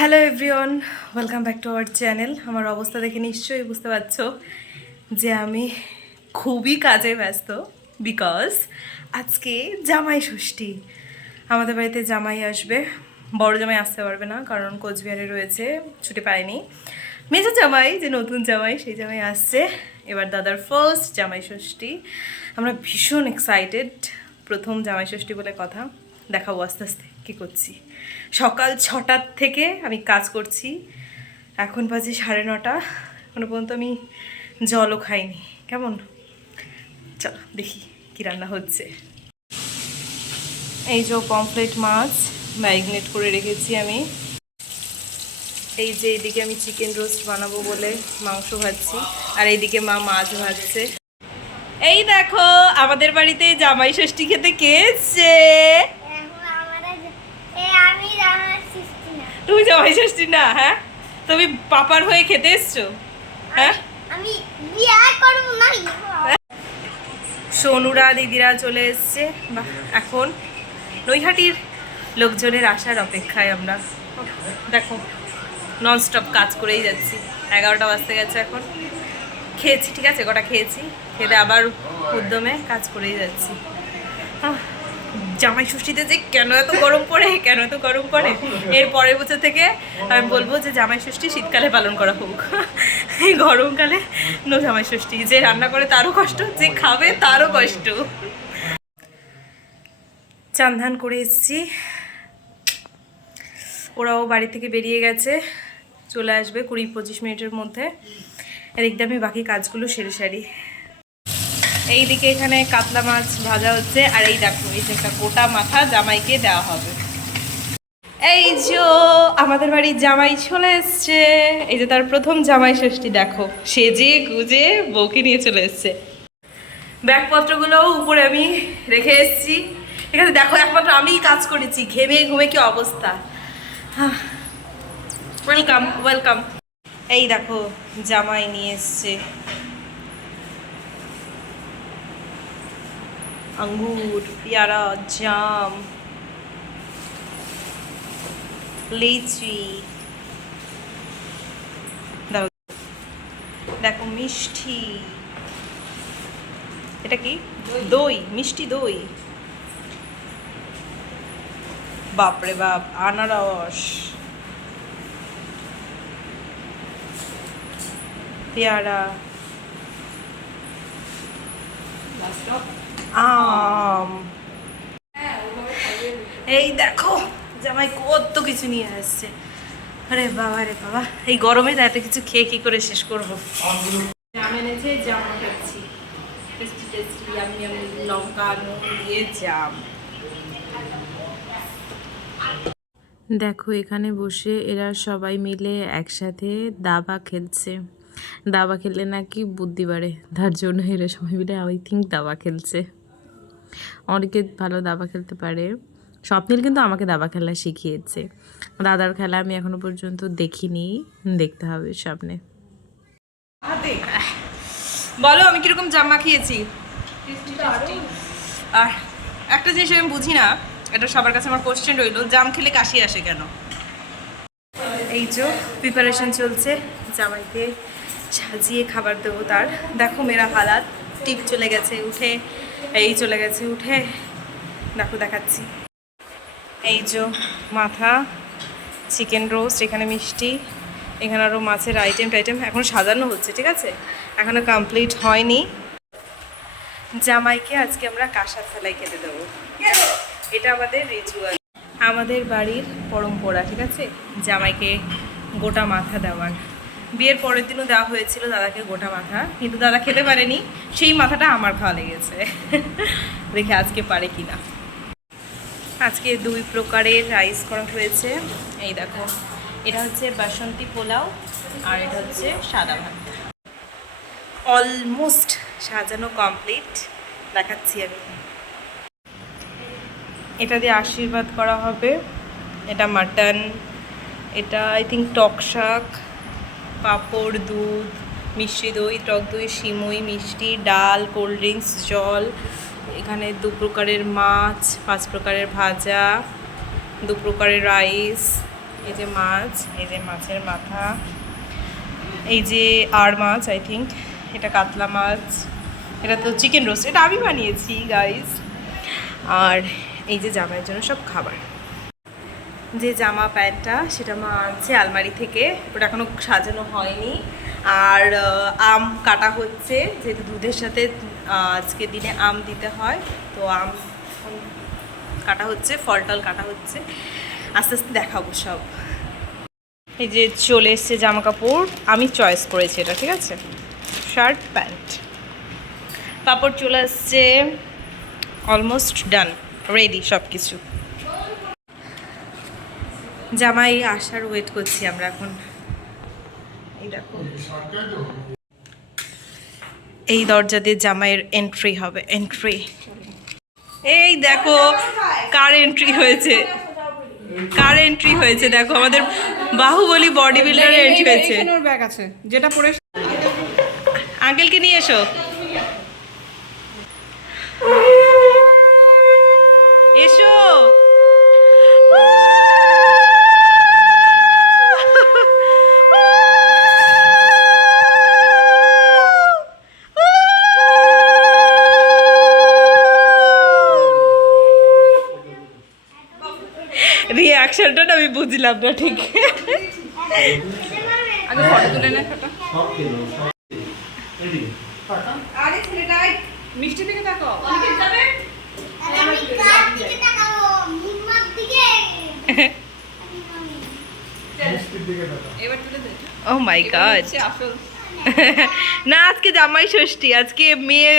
Hello everyone welcome back to our channel আমার অবস্থা দেখে নিশ্চয়ই বুঝতে পারছ যে আমি খুবই কাজে ব্যস্ত বিকজ আজকে জামাই ষষ্ঠী। আমাদের বাড়িতে জামাই আসবে। বড় জামাই আসতে পারবে না, কারণ কোচবিহারে রয়েছে, ছুটি পায়নি। মেজো জামাই, যে নতুন জামাই, সেই জামাই আসছে। এবার দাদার ফার্স্ট জামাই ষষ্ঠী। আমরা ভীষণ এক্সাইটেড প্রথম জামাই ষষ্ঠী বলে কথা। দেখাবো আস্তে আস্তে কী করছি। সকাল ছটার থেকে আমি কাজ করছি। এখন বাজে সাড়ে নটা। এখনও পর্যন্ত আমি জলও খাইনি। কেমন? চলো, দেখি কী রান্না হচ্ছে। এই যে পমফ্লেট মাছ ম্যারিনেট করে রেখেছি আমি। এই যে এইদিকে আমি চিকেন রোস্ট বানাবো বলে মাংস ভাজছি, আর এইদিকে মা মাছ ভাজছে। এই দেখো, আমাদের বাড়িতে জামাই ষষ্ঠী খেতে কে এসছে এখন আমাদের এ আমি জামার সৃষ্টি না তুমি জামাই ষষ্ঠী না হ্যাঁ? তুমি পাপার হয়ে খেতে এসছো হ্যাঁ? আমি বিয়ে করব না সোনুরা দিদিরা চলে এসছে। বাহ এখন নৈহাটির লোকজনের আসার অপেক্ষায় আমরা। দেখো ননস্টপ কাজ করেই যাচ্ছি। এগারোটা বাজতে গেছে এখন। খেয়েছি ঠিক আছে? কটা খেয়েছি? খেতে আবার উদ্যমে কাজ করেই যাচ্ছি। জামাই ষষ্ঠীতে যে কেন এত গরম পড়ে, কেন এত গরম পড়ে? এর পরের বছর থেকে আমি বলব যে জামাই ষষ্ঠী শীতকালে পালন করা হোক। এই গরমকালে নো জামাই ষষ্ঠী। যে রান্না করে তারও কষ্ট, যে খাবে তারও কষ্ট। চান ধান করে এসেছি। ওরাও বাড়ি থেকে বেরিয়ে গেছে, চলে আসবে কুড়ি পঁচিশ মিনিটের মধ্যে। এদিকটা আমি বাকি কাজগুলো সেরে সারি। এইদিকে এখানে কাতলা মাছ ভাজা হচ্ছে, আর এই দেখো, এই যে একটা গোটা মাথা জামাইকে দেওয়া হবে। এই যে আমাদের বাড়ির জামাই চলে এসছে। এই যে তার প্রথম জামাই ষষ্ঠী, দেখো, সেজে গুজে বউকে নিয়ে চলে এসছে। ব্যাগপত্রগুলো উপরে আমি রেখে এসেছি। এখানে দেখো, একমাত্র আমিই কাজ করেছি, ঘেমে ঘুমে কি অবস্থা। ওয়েলকাম ওয়েলকাম এই দেখো, জামাই নিয়ে এসছে। আঙ্গুর পেয়ারা জাম লিচি। দেখো মিষ্টি। এটা কি? দই। মিষ্টি দই। বাপরে বাপ আনারস। পেয়ারা। আম। এই দেখো, জামাই কত কিছু নিয়ে আসছে। আরে বাবা রে বাবা, এই গরমে এত কিছু খেয়ে কি করে শেষ করব? জাম এনেছে, জাম লঙ্কা জাম। দেখো, এখানে বসে এরা সবাই মিলে একসাথে দাবা খেলছে। দাবা খেললে নাকি বুদ্ধি বাড়ে। তার জন্য এরা সবাই মিলে আই থিঙ্ক দাবা খেলছে। অনেকে ভালো দাবা খেলতে পারে। স্বপ্নিল কিন্তু আমাকে দাবা খেলা শিখিয়েছে। দাদার খেলা আমি এখনও পর্যন্ত দেখিনি। দেখতে হবে সামনে। বলো, আমি কীরকম জাম মাখিয়েছি আর একটা জিনিস আমি বুঝি না, এটা সবার কাছে আমার কোশ্চেন রইল, জাম খেলে কাশি আসে কেন? এই যে প্রিপারেশন চলছে, জামাইকে সাজিয়ে খাবার দেবো তার। দেখো মেরা হালাত, টিপ চলে গেছে, উঠে এই চলে গেছে, উঠে দেখো দেখাচ্ছি। এই যে মাথা চিকেন রোস্ট এখানে মিষ্টি, এখানে আরও মাছের আইটেম টাইটেম এখন সাজানো হচ্ছে, ঠিক আছে? এখনও কমপ্লিট হয়নি। জামাইকে আজকে আমরা কাঁসার থালায় খেতে দেবো। এটা আমাদের রিচুয়াল আমাদের বাড়ির পরম্পরা, ঠিক আছে? জামাইকে গোটা মাথা দেওয়ার। বিয়ের পরের দিনও দেওয়া হয়েছিল দাদাকে গোটা মাথা, কিন্তু দাদা খেতে পারেনি, সেই মাথাটা আমার খাওয়া লেগেছে। দেখে আজকে পারে কিনা। আজকে দুই প্রকারের রাইস করা হয়েছে। এই দেখো, এটা হচ্ছে বাসন্তী পোলাও আর এটা হচ্ছে সাদা ভাত। অলমোস্ট সাজানো কমপ্লিট দেখাচ্ছি আমি। এটা দিয়ে আশীর্বাদ করা হবে। এটা মাটন এটা আই থিঙ্ক টক শাক। পাঁপড়, দুধ মিষ্টি দই, টক দই, সিমই, মিষ্টি, ডাল, কোল্ড ড্রিঙ্কস, জল, এখানে দু প্রকারের মাছ, পাঁচ প্রকারের ভাজা, দু প্রকারের রাইস, এই যে মাছ, এই যে মাছের মাথা, এই যে আর মাছ আই থিঙ্ক এটা কাতলা মাছ, এটা তো চিকেন রোস্ট এটা আমি বানিয়েছি গাইস আর এই যে জামাইয়ের জন্য সব খাবার। যে জামা প্যান্টটা সেটা মা আনছে আলমারি থেকে, ওটা এখনও সাজানো হয়নি। আর আম কাটা হচ্ছে, যেহেতু দুধের সাথে আজকে দিনে আম দিতে হয়, তো আম কাটা হচ্ছে, ফল টল কাটা হচ্ছে। আস্তে আস্তে দেখাবো সব। এই যে চলে এসছে জামা কাপড় আমি চয়েস করেছি এটা, ঠিক আছে? Shirt, pant. কাপড় চলে আসছে, অলমোস্ট ডান, রেডি সব কিছু জামাই আসার ওয়েট করছি আমরা এখন। এই দেখো। এই দরজা দিয়ে জামাইয়ের এন্ট্রি হবে এন্ট্রি এই দেখো কার এন্ট্রি হয়েছে? কার এন্ট্রি হয়েছে? দেখো আমাদের বাহুবলী বডি বিল্ডার এন্ট্রি হয়েছে। ব্যাগ আছে যেটা পরে আঙ্কেলকে নিয়ে এসো। এসো। রিয়াকশনটা না আমি বুঝলাম না ঠিক। আগে ফটো তুলে নে ফটো আরে মিষ্টি দিকে অনেকে যাবে? ও মাই গড না আজকে জামাই ষষ্ঠী আজকে মেয়ে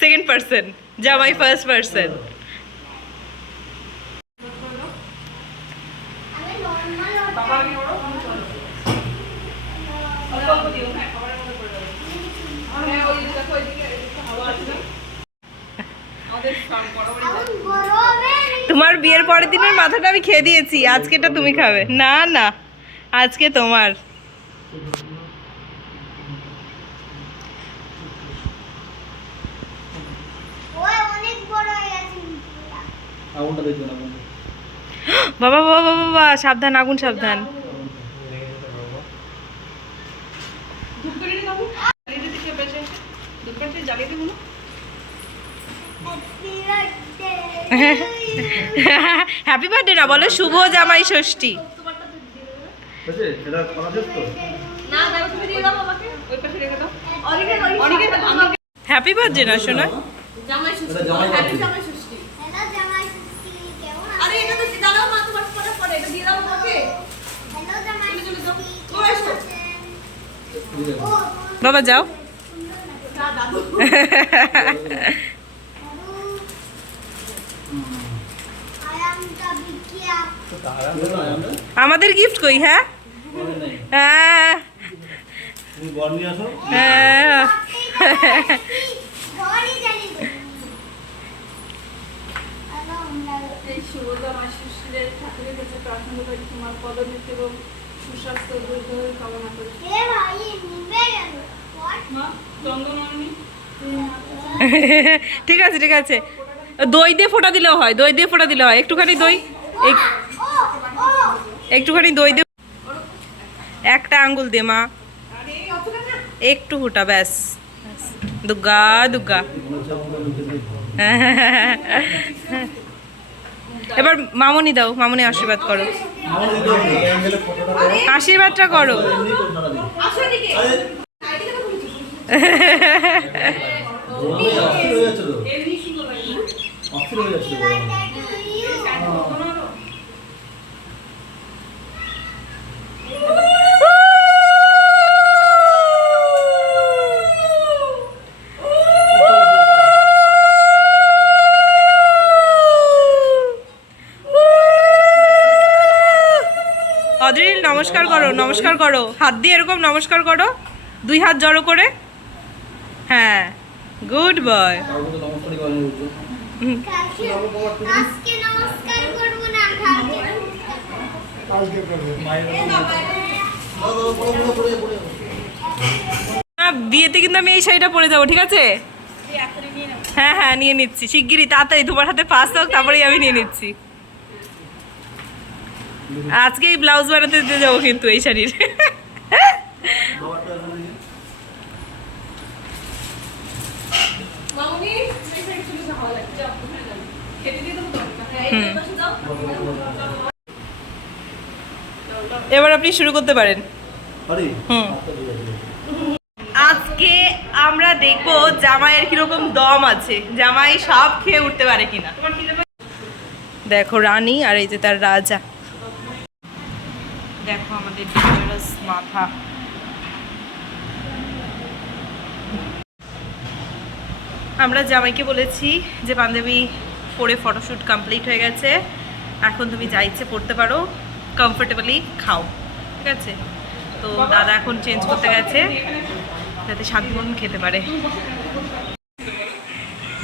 সেকেন্ড পার্সন জামাই ফার্স্ট পার্সন আমি নরমাল বাবা আমি ওরও অল্প অল্প দিও হ্যাঁ খাবারের মধ্যে পড়ে যাবে হ্যাঁ ওই দিকে দেখো ওইদিকে এদিকে হাওয়া আছে না আমাদের ফার্ম বরাবরই এখন গরমে তোমার বিয়ের পরের দিনের মাথাটা আমি খেয়ে দিয়েছি। আজকেটা তুমি খাবে। না না। আজকে তোমার। হয়ে বাবা বাবা বাবা বাবা সাবধান আগুন সাবধান। জ্বালিয়ে দেবো হ্যাপি বার্থডে না বলো শুভ জামাই ষষ্ঠী। হ্যাপি বার্থডে না শোনা। জামাই এটা প্রার্থনা গিফট সুস্বাস্থ্য কামনা করি গেল। What? মা চন্দনানি ঠিক আছে ঠিক আছে দই দিয়ে ফোঁটা দিলেও হয় দই দিয়ে ফোঁটা দিলে হয় একটুখানি দই ও, একটুখানি দই দিয়ে একটা আঙ্গুল দে, মা। একটু ফুটা, ব্যাস। দুগ্গা দুগ্গা। এবার মামনি দাও, মামনি আশীর্বাদ করো। আশীর্বাদটা করো। হয়ে যাচ্ছে তো এমনি সুন্দর লাগে অস্থির হয়ে যাচ্ছে তো গরমে। you. অদ্রিল নমস্কার করো নমস্কার করো। হাত দিয়ে এরকম নমস্কার করো। দুই হাত জড়ো করে। হ্যাঁ গুড বয়। বিয়েতে কিন্তু আমি এই শাড়িটা পরে যাব, ঠিক আছে? হ্যাঁ হ্যাঁ নিয়ে নিচ্ছি। শিগগিরই, তাড়াতাড়ি, তোমার হাতে পাস হোক, তারপরেই আমি নিয়ে নিচ্ছি। আজকে এই ব্লাউজ বানাতে দিতে যাব কিন্তু এই শাড়ির। এবার আপনি শুরু করতে পারেন। আজকে আমরা দেখব জামাইয়ের কীরকম দম আছে। জামাই সব খেয়ে উঠতে পারে কিনা। দেখো রানী আর এই যে তার রাজা। দেখো আমাদের ডেঞ্জারাস মাথা। আমরা জামাইকে বলেছি যে পাঞ্জাবি পরে ফটোশ্যুট কমপ্লিট হয়ে গেছে। এখন তুমি যা ইচ্ছে পড়তে পারো কমফোর্টেবলি খাও। ঠিক আছে? তো দাদা এখন চেঞ্জ করতে গেছে যাতে শান্তি মতন খেতে পারে।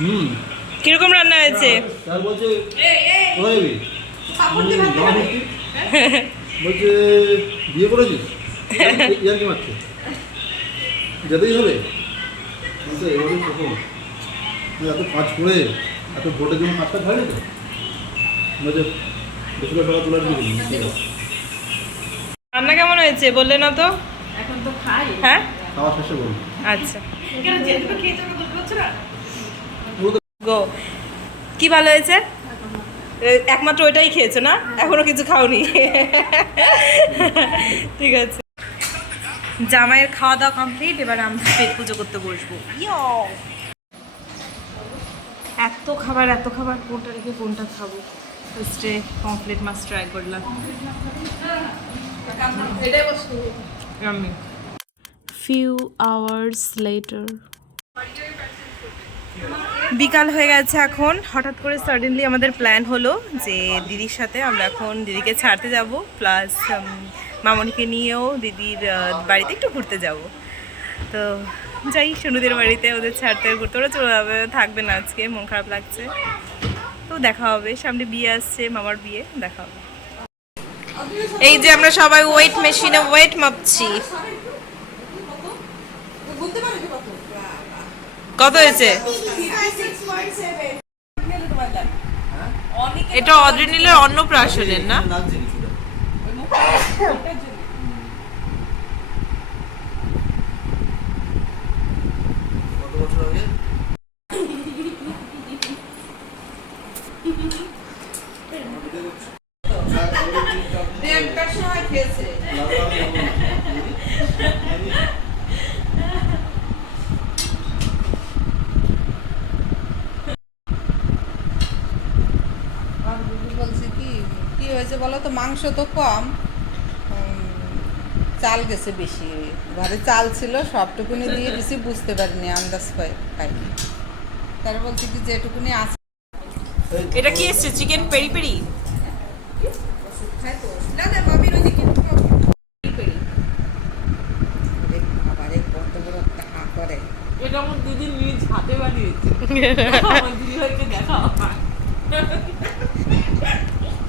হুম। কীরকম রান্না হয়েছে? বলছে বিয়ে করেছিস? ইয়ার কি মারছে? যেতেই হবে। বলছে তুই এত কাজ করে এত ভোটের জন্য কাজটা তো? বলছে বেশি করে টাকা তোলার রান্না কেমন হয়েছে? বললে না তো? এখন তো খাই। হ্যাঁ? খাওয়া শেষে বলব আচ্ছা। কেন যেটুকু খেয়েছো আমি বলতে পারছ না? গো কি ভালো হয়েছে? একমাত্র ওইটাই খেয়েছো, না? এখনও কিছু খাওনি। ঠিক আছে। জামাইয়ের খাওয়া দাওয়া কমপ্লিট এবার আমরা পেট পুজো করতে বসবো। এত খাবার এত খাবার, কোনটা রেখে কোনটা খাব? ফার্স্টে কমপ্লিট মাছ ট্রাই করলাম। ফিউ আওয়ার্স লেটার বিকাল হয়ে গেছে এখন। হঠাৎ করে সাডেনলি আমাদের প্ল্যান হলো যে দিদির সাথে আমরা এখন দিদিকে ছাড়তে যাব প্লাস মামনিকে নিয়েও দিদির বাড়িতে একটু ঘুরতে যাব। তো যাই সোনুদের বাড়িতে ওদের ছাড়তে ঘুরতে। ওরা চলে যাবে থাকবে না আজকে মন খারাপ লাগছে। তো দেখা হবে সামনে বিয়ে আসছে মামার বিয়ে দেখা হবে। এই যে আমরা সবাই ওয়েট মেশিনে ওয়েট মাপছি। কত হয়েছে? এটা অদ্রিনীলের অন্নপ্রাশনের না লাগছে কিছুটা কত বছর আগে একটার সময় খেয়েছে আর বুবু বলছে কি কি হয়েছে বলো তো মাংস তো কম চাল গেছে বেশি। ঘরে চাল ছিল সবটুকুনি দিয়ে বেশি বুঝতে পারিনি আন্দাজ পাই পাইনি। তারা বলছে কি যেটুকুনি আছে। এটা কি এসছে চিকেন পেরি পেরি? এটা আমার দিদি নিজ হাতে বানিয়েছে। আমার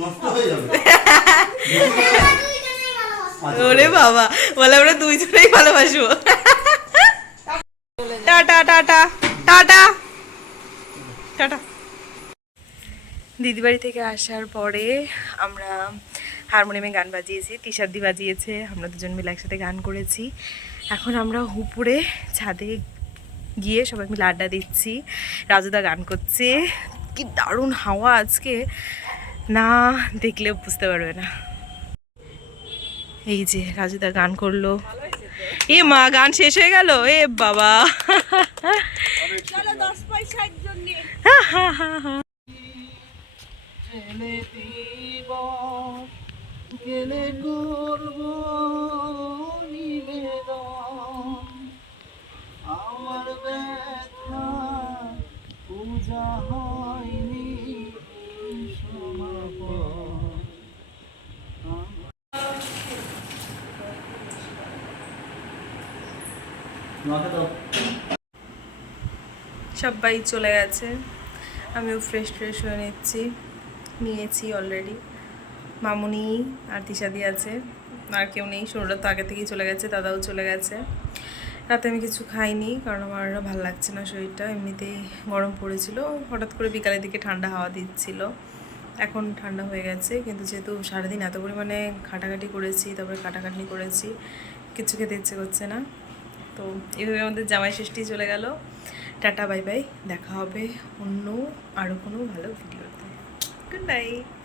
নষ্ট মা যাবে দুইজনেই ভালোবাসে ওরে বাবা বলে আমরা দুইজনেই ভালোবাসবো। Tata tata tata. টাটা। দিদি বাড়ি থেকে আসার পরে আমরা হারমোনিয়ামে গান বাজিয়েছি টিশার্দি বাজিয়েছে আমরা দুজন মিলে একসাথে গান করেছি। এখন আমরা উপরে ছাদে গিয়ে সবাই মিলে আড্ডা দিচ্ছি, রাজুদা গান করছে। কি দারুণ হাওয়া আজকে। না দেখলে বুঝতে পারবে না। এই যে রাজুদা গান করল। এ মা, গান শেষ হয়ে গেল? এ বাবা। গেলে করব। সবাই চলে গেছে। আমিও ফ্রেশ ফ্রেশ হয়ে নিচ্ছি। নিয়েছি অলরেডি মামুনি আর দিশাদি আছে। আর কেউ নেই শরীরটা তো আগে থেকেই চলে গেছে, দাদাও চলে গেছে। রাতে আমি কিছু খাইনি, কারণ আমার ভালো লাগছে না শরীরটা। এমনিতেই গরম পড়েছিল। হঠাৎ করে বিকালের দিকে ঠান্ডা হাওয়া দিচ্ছিল। এখন ঠান্ডা হয়ে গেছে, কিন্তু যেহেতু সারাদিন এত পরিমাণে খাটাখাটি করেছি, তারপরে কাটাকাটি করেছি, কিছু খেতে ইচ্ছে করছে না। তো এইভাবে আমাদের জামাই ষষ্ঠী চলে গেল। Tata, bye bye. দেখা হবে অন্য আরও কোনো ভালো ভিডিওতে গুড নাইট